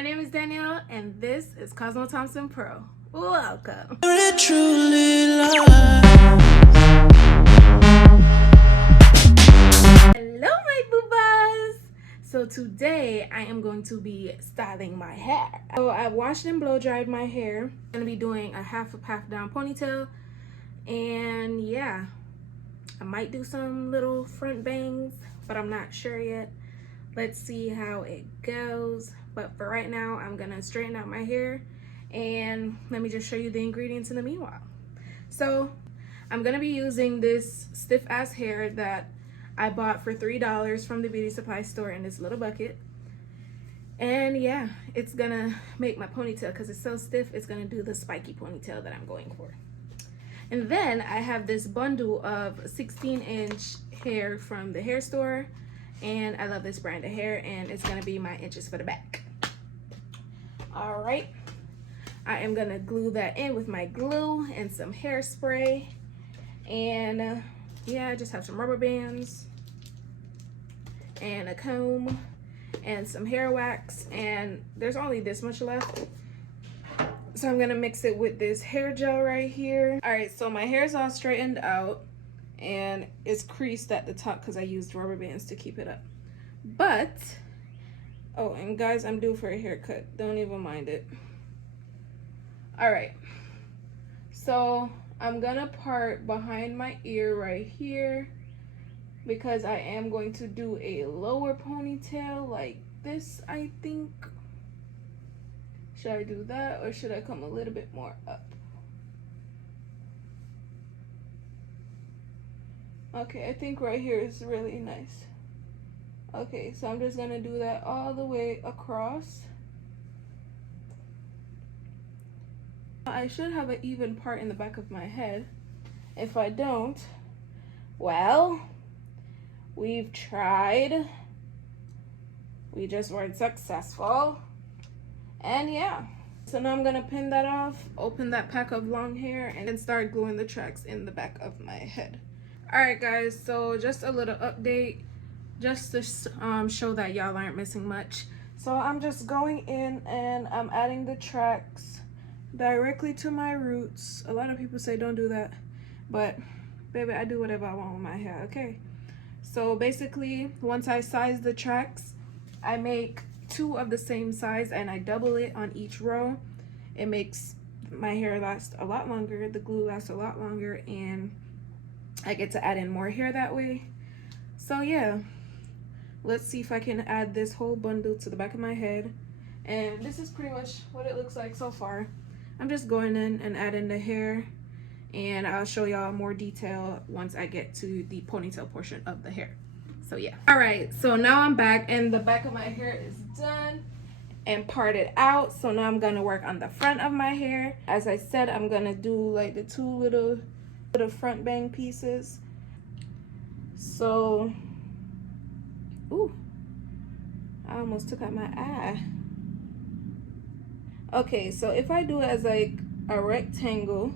My name is Danielle, and this is Cosmo Thompson Pro. Welcome. Hello, my boobas. So today I am going to be styling my hair. So I washed and blow dried my hair. I'm gonna be doing a half up, half down ponytail, and yeah, I might do some little front bangs, but I'm not sure yet. Let's see how it goes. But for right now, I'm gonna straighten out my hair, and let me just show you the ingredients in the meanwhile. So I'm gonna be using this stiff ass hair that I bought for $3 from the beauty supply store in this little bucket. And yeah, it's gonna make my ponytail, because it's so stiff, it's gonna do the spiky ponytail that I'm going for. And then I have this bundle of 16-inch hair from the hair store, and I love this brand of hair, and it's gonna be my inches for the back. All right, I am gonna glue that in with my glue and some hairspray, and yeah, I just have some rubber bands and a comb and some hair wax, and there's only this much left, so I'm gonna mix it with this hair gel right here. All right, so my hair's all straightened out and it's creased at the top because I used rubber bands to keep it up. But oh, and guys, I'm due for a haircut, don't even mind it. All right, so I'm gonna part behind my ear right here, because I am going to do a lower ponytail like this, I think. Should I do that, or should I come a little bit more up? Okay, I think right here is really nice. Okay, so I'm just gonna do that all the way across. I should have an even part in the back of my head. If I don't, well, we've tried. We just weren't successful. And yeah, so now I'm gonna pin that off, open that pack of long hair, and then start gluing the tracks in the back of my head. All right, guys, so just a little update, just to show that y'all aren't missing much. So I'm just going in and I'm adding the tracks directly to my roots. A lot of people say don't do that, but baby, I do whatever I want with my hair, okay? So basically, once I size the tracks, I make 2 of the same size and I double it on each row. It makes my hair last a lot longer, the glue lasts a lot longer, and I get to add in more hair that way. So yeah, let's see if I can add this whole bundle to the back of my head. And this is pretty much what it looks like so far. I'm just going in and adding the hair, and I'll show y'all more detail once I get to the ponytail portion of the hair. So yeah. All right, so now I'm back, and the back of my hair is done and parted out. So now I'm gonna work on the front of my hair. As I said, I'm gonna do like the 2 little front bang pieces. So, ooh, I almost took out my eye. Okay, so if I do it as like a rectangle,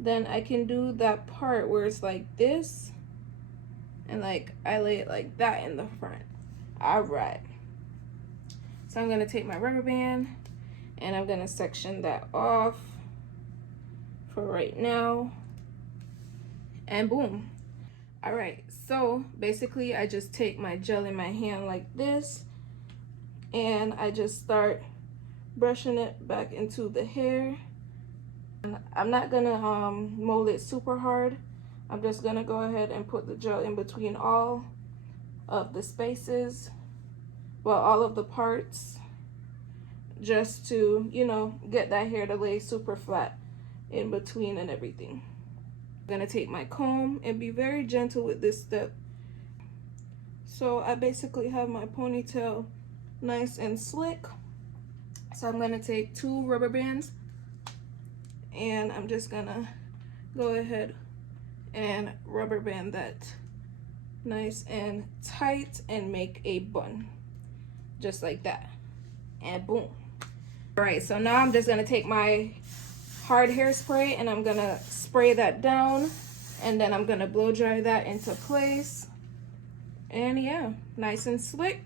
then I can do that part where it's like this, and like I lay it like that in the front. All right, so I'm gonna take my rubber band and I'm gonna section that off for right now, and boom. All right, so basically I just take my gel in my hand like this, and I just start brushing it back into the hair. I'm not gonna mold it super hard. I'm just gonna go ahead and put the gel in between all of the spaces, well, all of the parts, just to, you know, get that hair to lay super flat in between and everything. I'm gonna take my comb and be very gentle with this step. So I basically have my ponytail nice and slick. So I'm gonna take 2 rubber bands, and I'm just gonna go ahead and rubber band that nice and tight and make a bun just like that, and boom. All right, so now I'm just gonna take my hard hairspray, and I'm gonna spray that down, and then I'm gonna blow dry that into place. And yeah, nice and slick,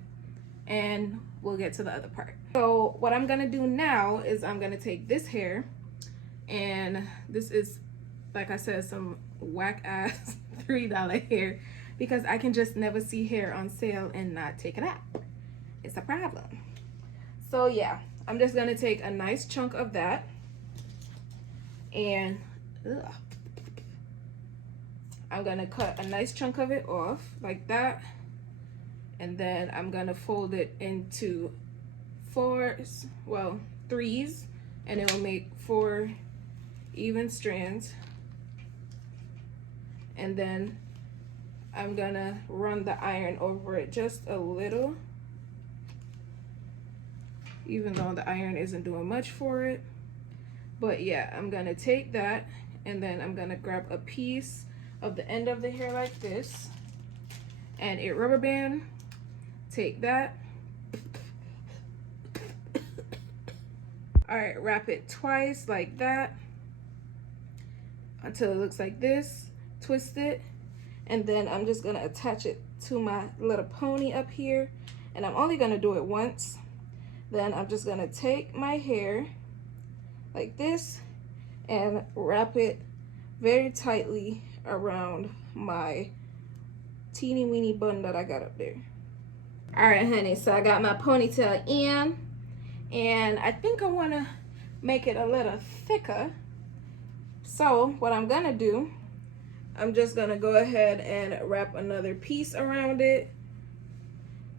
and we'll get to the other part. So what I'm gonna do now is I'm gonna take this hair, and this is, like I said, some whack ass $3 hair, because I can just never see hair on sale and not take it out. It's a problem. So yeah, I'm just gonna take a nice chunk of that, and I'm gonna cut a nice chunk of it off like that, and then I'm gonna fold it into threes, and it will make 4 even strands. And then I'm gonna run the iron over it just a little, even though the iron isn't doing much for it. But yeah, I'm gonna take that, and then I'm gonna grab a piece of the end of the hair like this, and a rubber band. Take that. All right, wrap it twice like that until it looks like this. Twist it, and then I'm just gonna attach it to my little pony up here, and I'm only gonna do it once. Then I'm just gonna take my hair like this and wrap it very tightly around my teeny weeny bun that I got up there. All right, honey, so I got my ponytail in, and I think I want to make it a little thicker. So what I'm gonna do, I'm just gonna go ahead and wrap another piece around it.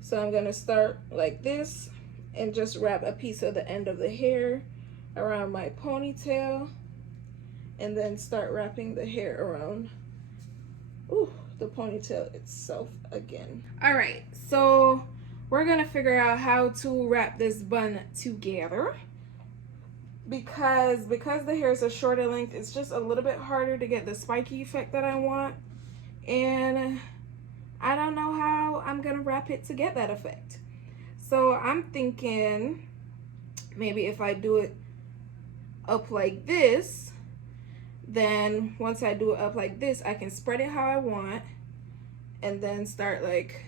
So I'm gonna start like this and just wrap a piece of the end of the hair around my ponytail, and then start wrapping the hair around the ponytail itself again. All right, so we're gonna figure out how to wrap this bun together, because the hair is a shorter length, it's just a little bit harder to get the spiky effect that I want, and I don't know how I'm gonna wrap it to get that effect. So I'm thinking maybe if I do it up like this, then once I do it up like this, I can spread it how I want, and then start, like,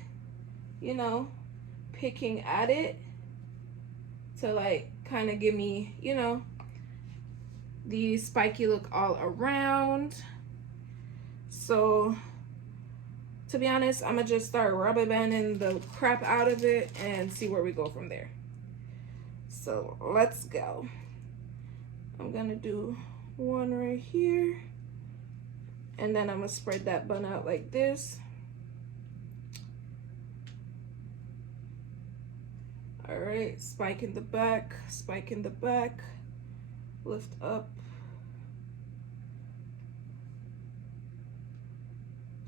you know, picking at it to, like, kind of give me, you know, the spiky look all around. So to be honest, I'm gonna just start rubber banding the crap out of it and see where we go from there. So let's go. I'm gonna do one right here, and then I'm gonna spread that bun out like this. All right, spike in the back, lift up,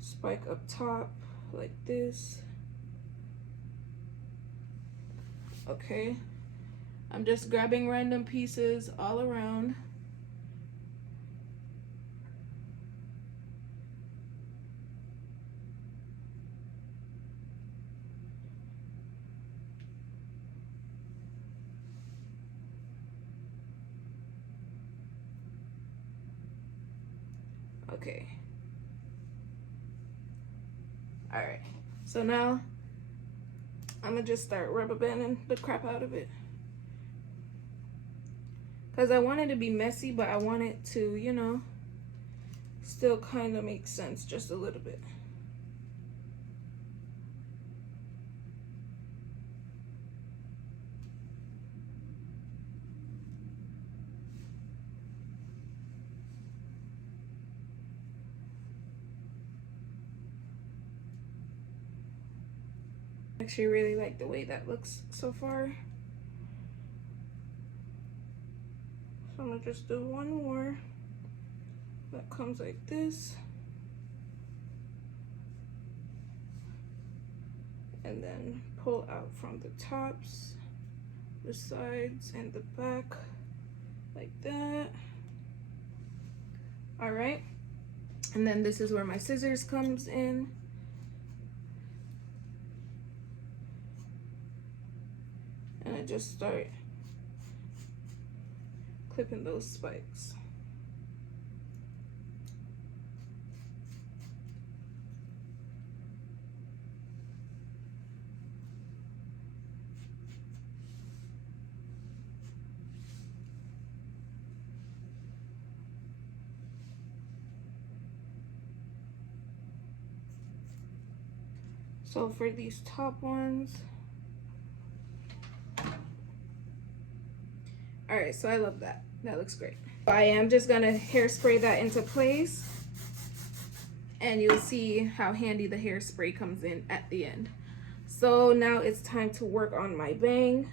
spike up top like this. Okay, I'm just grabbing random pieces all around. Okay. All right. So now I'm gonna just start rubber banding the crap out of it, because I want it to be messy, but I want it to, you know, still kind of make sense just a little bit. Actually really like the way that looks so far. So I'm gonna just do one more that comes like this, and then pull out from the tops, the sides, and the back like that. All right, and then this is where my scissors comes in. And I just start clipping those spikes. So for these top ones, all right, so I love that. That looks great. I am just gonna hairspray that into place, and you'll see how handy the hairspray comes in at the end. So now it's time to work on my bang,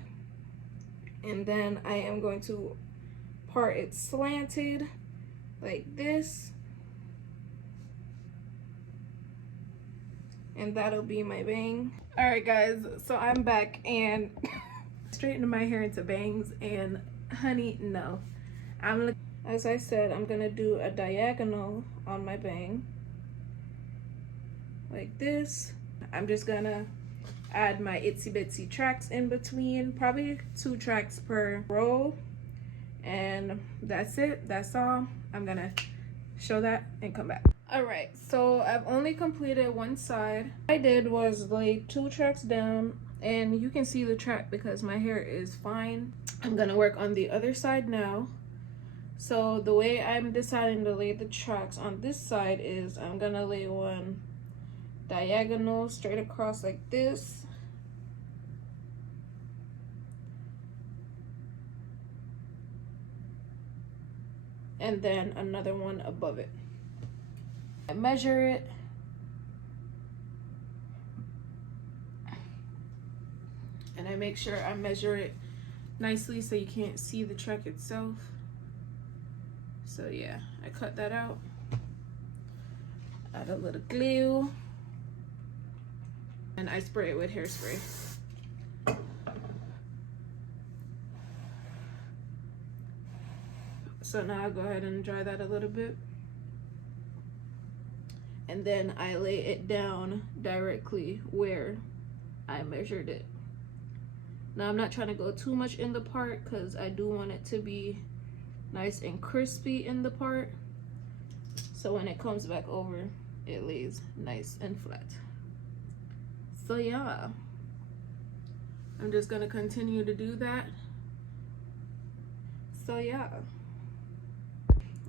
and then I am going to part it slanted like this, and that'll be my bang. All right guys, so I'm back and straightened my hair into bangs, and honey, no, as I said, I'm gonna do a diagonal on my bang like this. I'm just gonna add my itsy bitsy tracks in between, probably 2 tracks per row, and that's it. That's all. I'm gonna show that and come back. All right, so I've only completed one side. What I did was lay 2 tracks down, and you can see the track because my hair is fine. I'm gonna work on the other side now. So the way I'm deciding to lay the tracks on this side is I'm gonna lay one diagonal straight across like this, and then another one above it. I measure it, and I make sure I measure it nicely so you can't see the track itself. So yeah, I cut that out, add a little glue, and I spray it with hairspray. So now I'll go ahead and dry that a little bit, and then I lay it down directly where I measured it. Now I'm not trying to go too much in the part because I do want it to be nice and crispy in the part, so when it comes back over it lays nice and flat. So yeah, I'm just gonna continue to do that. So yeah,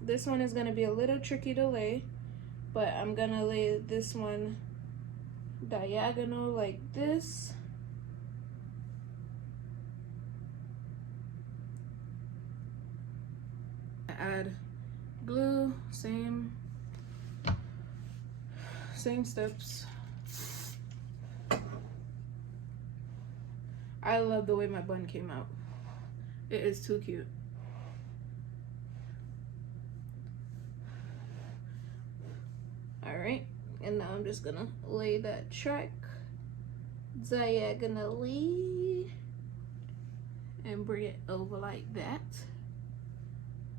this one is gonna be a little tricky to lay, but I'm gonna lay this one diagonal like this, add glue, same steps. I love the way my bun came out. It is too cute. All right, and now I'm just gonna lay that track diagonally and bring it over like that,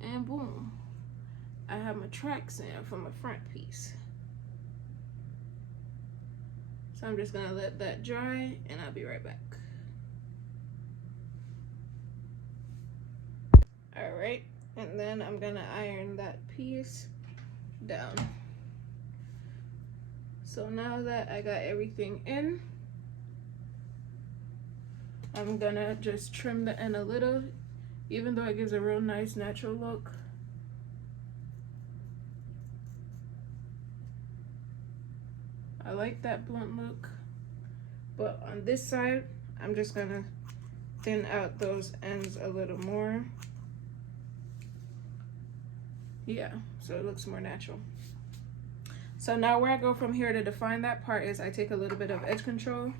and boom, I have my tracks in for my front piece. So I'm just gonna let that dry and I'll be right back. All right, and then I'm gonna iron that piece down. So now that I got everything in, I'm gonna just trim the end a little, even though it gives a real nice natural look. I like that blunt look, but on this side, I'm just gonna thin out those ends a little more. Yeah, so it looks more natural. So now where I go from here to define that part is I take a little bit of edge control,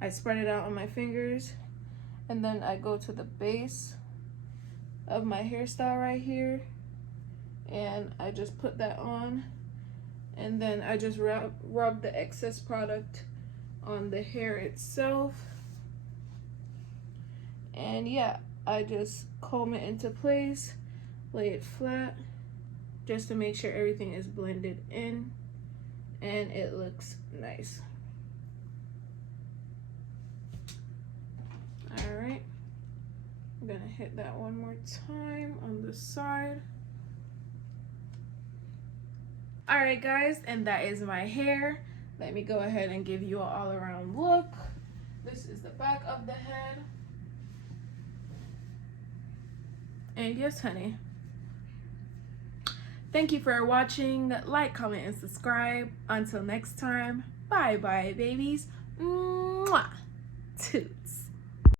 I spread it out on my fingers, and then I go to the base of my hairstyle right here, and I just put that on, and then I just rub the excess product on the hair itself, and yeah, I just comb it into place, lay it flat, just to make sure everything is blended in and it looks nice. All right, I'm gonna hit that one more time on the side. All right guys, and that is my hair. Let me go ahead and give you an all-around look. This is the back of the head. And yes, honey. Thank you for watching. Like, comment, and subscribe. Until next time, Bye bye, babies. Mwah. Toots.